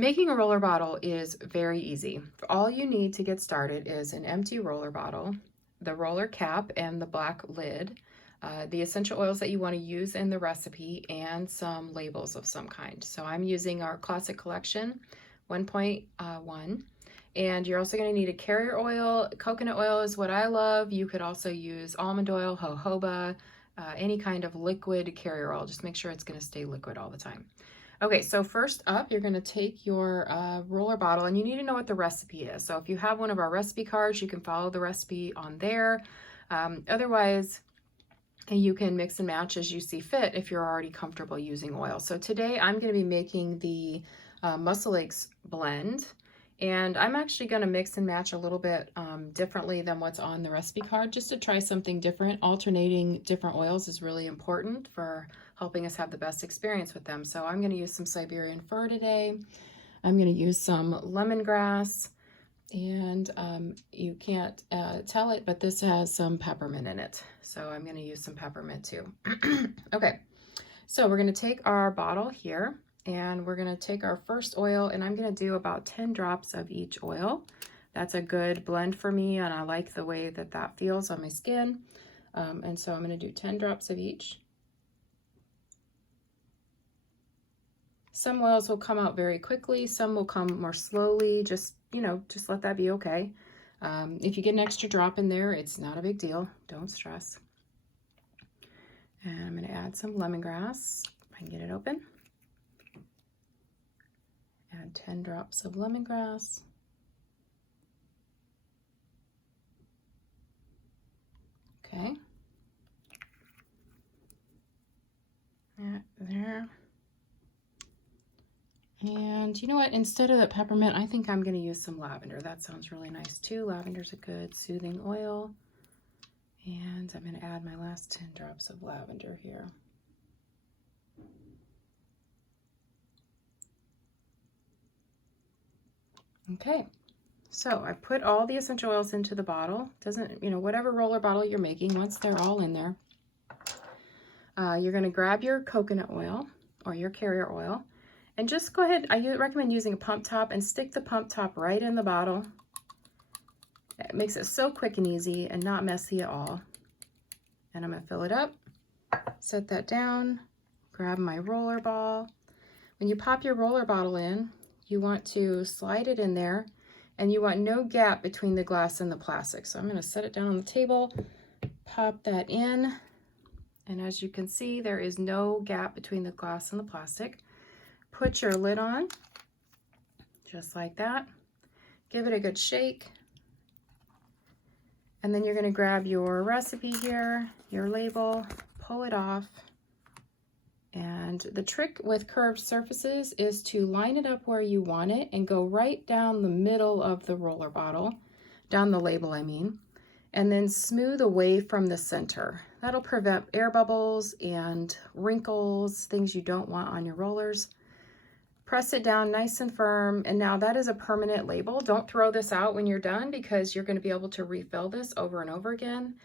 Making a roller bottle is very easy. All you need to get started is an empty roller bottle, the roller cap and the black lid, the essential oils that you want to use in the recipe, and some labels of some kind. So I'm using our Classic Collection 1.1. And you're also going to need a carrier oil. Coconut oil is what I love. You could also use almond oil, jojoba, any kind of liquid carrier oil. Just make sure it's going to stay liquid all the time. Okay, so first up, you're gonna take your roller bottle, and you need to know what the recipe is. So if you have one of our recipe cards, you can follow the recipe on there. Otherwise, you can mix and match as you see fit if you're already comfortable using oil. So today I'm gonna be making the Muscle Aches blend, and I'm actually gonna mix and match a little bit differently than what's on the recipe card, just to try something different. Alternating different oils is really important for helping us have the best experience with them. So I'm going to use some Siberian fir today. I'm going to use some lemongrass, and you can't tell it, but this has some peppermint in it. So I'm going to use some peppermint too. Okay, so we're going to take our bottle here, and we're going to take our first oil, and I'm going to do about 10 drops of each oil. That's a good blend for me, and I like the way that that feels on my skin. And so I'm going to do 10 drops of each. Some oils will come out very quickly, some will come more slowly. Just, just let that be okay. If you get an extra drop in there, it's not a big deal. Don't stress. And I'm going to add some lemongrass. If I can get it open. Add 10 drops of lemongrass. Okay. There. And you know what? Instead of the peppermint, I think I'm going to use some lavender. That sounds really nice too. Lavender's a good soothing oil. And I'm going to add my last 10 drops of lavender here. Okay, so I put all the essential oils into the bottle. Doesn't, whatever roller bottle you're making, once they're all in there, you're going to grab your coconut oil or your carrier oil. And just go ahead, I recommend using a pump top, and stick the pump top right in the bottle. It makes it so quick and easy and not messy at all. And I'm going to fill it up, set that down, grab my roller ball. When you pop your roller bottle in, you want to slide it in there, and you want no gap between the glass and the plastic. So I'm going to set it down on the table, pop that in, and as you can see, there is no gap between the glass and the plastic. Put your lid on, just like that. Give it a good shake. And then you're going to grab your recipe here, your label, pull it off. And the trick with curved surfaces is to line it up where you want it and go right down the middle of the roller bottle, down the label I mean, and then smooth away from the center. That'll prevent air bubbles and wrinkles, things you don't want on your rollers. Press it down nice and firm, and now that is a permanent label. Don't throw this out when you're done, because you're going to be able to refill this over and over again.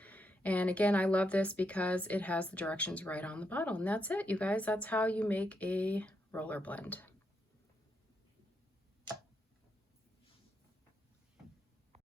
And again, I love this because it has the directions right on the bottle. And that's it, you guys. That's how you make a roller blend.